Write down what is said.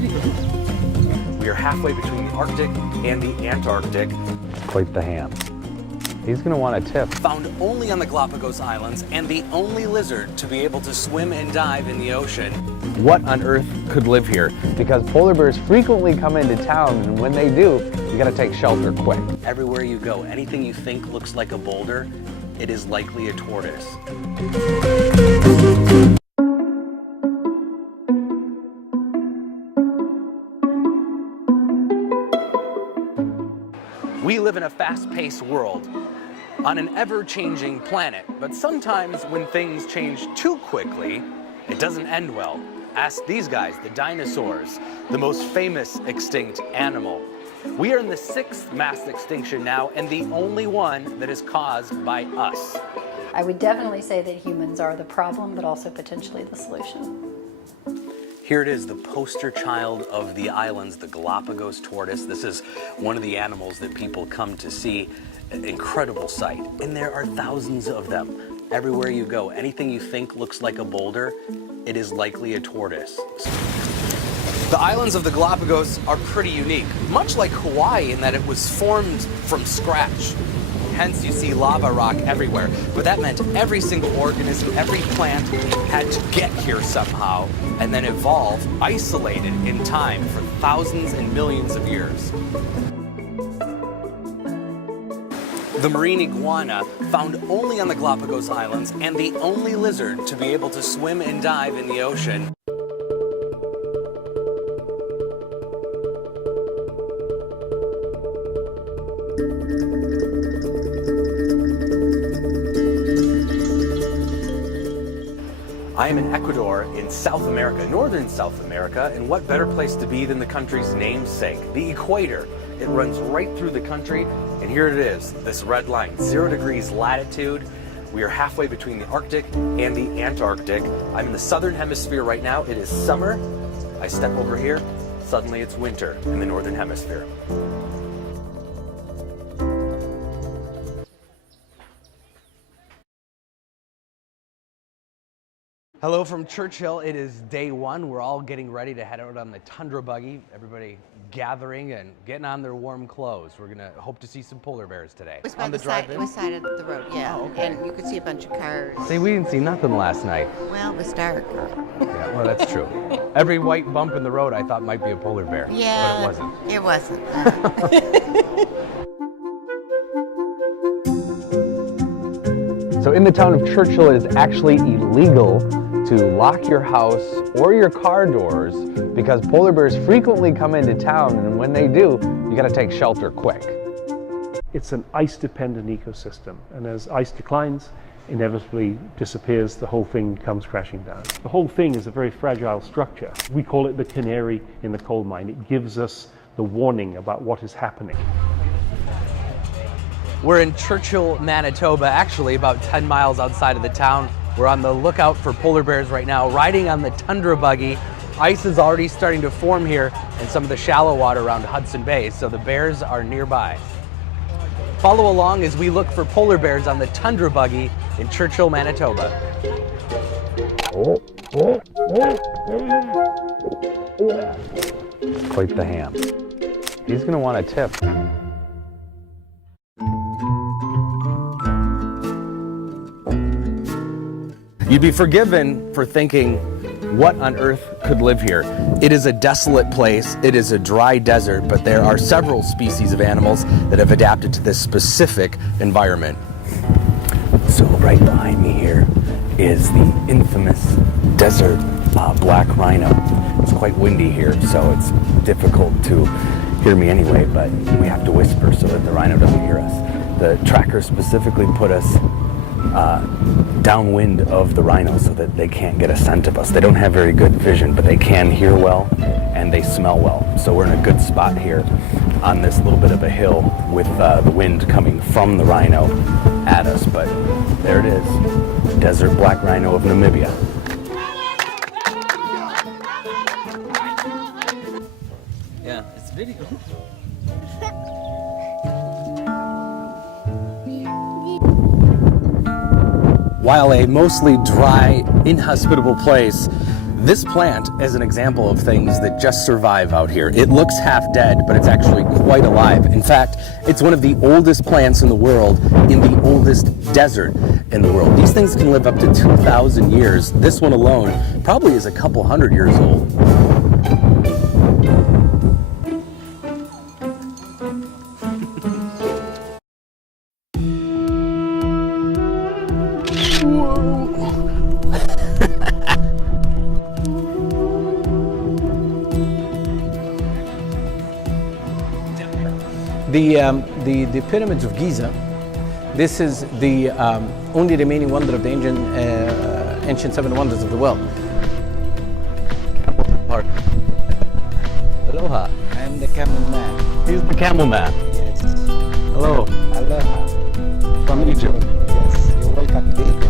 video. We are halfway between the Arctic and the Antarctic. Quite the ham. He's gonna want a tip. Found only on the Galapagos Islands and the only lizard to be able to swim and dive in the ocean. What on earth could live here? Because polar bears frequently come into town, and when they do, you gotta take shelter quick. Everywhere you go, anything you think looks like a boulder, it is likely a tortoise. We live in a fast-paced world on an ever-changing planet, but sometimes when things change too quickly, it doesn't end well. Ask these guys, the dinosaurs, the most famous extinct animal. We are in the 6th mass extinction now, and the only one that is caused by us. I would definitely say that humans are the problem, but also potentially the solution. Here it is, the poster child of the islands, the Galapagos tortoise. This is one of the animals that people come to see. An incredible sight. And there are thousands of them. Everywhere you go, anything you think looks like a boulder, it is likely a tortoise. The islands of the Galapagos are pretty unique, much like Hawaii in that it was formed from scratch. Hence you see lava rock everywhere. But that meant every single organism, every plant had to get here somehow and then evolve, isolated in time for thousands and millions of years. The marine iguana, found only on the Galapagos Islands and the only lizard to be able to swim and dive in the ocean. I am in Ecuador in South America, northern South America, and what better place to be than the country's namesake, the equator. It runs right through the country, and here it is, this red line, 0 degrees latitude. We are halfway between the Arctic and the Antarctic. I'm in the southern hemisphere right now. It is summer. I step over here, suddenly it's winter in the northern hemisphere. Hello from Churchill. It is day one. We're all getting ready to head out on the tundra buggy. Everybody gathering and getting on their warm clothes. We're gonna hope to see some polar bears today. It was on the drive-in? It was side of the road, yeah. Oh, okay. And you could see a bunch of cars. See, we didn't see nothing last night. Well, it was dark. Yeah, well, that's true. Every white bump in the road I thought might be a polar bear, Yeah, but it wasn't. It wasn't. So in the town of Churchill, it is actually illegal to lock your house or your car doors because polar bears frequently come into town, and when they do, you gotta take shelter quick. It's an ice-dependent ecosystem, and as ice declines, inevitably disappears, the whole thing comes crashing down. The whole thing is a very fragile structure. We call it the canary in the coal mine. It gives us the warning about what is happening. We're in Churchill, Manitoba, actually about 10 miles outside of the town. We're on the lookout for polar bears right now, riding on the tundra buggy. Ice is already starting to form here in some of the shallow water around Hudson Bay, so the bears are nearby. Follow along as we look for polar bears on the tundra buggy in Churchill, Manitoba. Quite the ham. He's gonna want a tip. You'd be forgiven for thinking, what on earth could live here? It is a desolate place, it is a dry desert, but there are several species of animals that have adapted to this specific environment. So right behind me here is the infamous desert black rhino. It's quite windy here, so it's difficult to hear me anyway, but we have to whisper so that the rhino doesn't hear us. The trackers specifically put us downwind of the rhino so that they can't get a scent of us. They don't have very good vision, but they can hear well and they smell well. So we're in a good spot here on this little bit of a hill with the wind coming from the rhino at us. But there it is, desert black rhino of Namibia. Yeah, it's video. While a mostly dry, inhospitable place, This plant is an example of things that just survive out here. It looks half dead, but it's actually quite alive. In fact, it's one of the oldest plants in the world, in the oldest desert in the world. These things can live up to 2,000 years. This one alone probably is a couple hundred years old. The pyramids of Giza, this is the only remaining wonder of the ancient seven wonders of the world. Aloha. I am the camel man. He's the camel man. Yes. Hello. Aloha. From Egypt. Yes. You're welcome.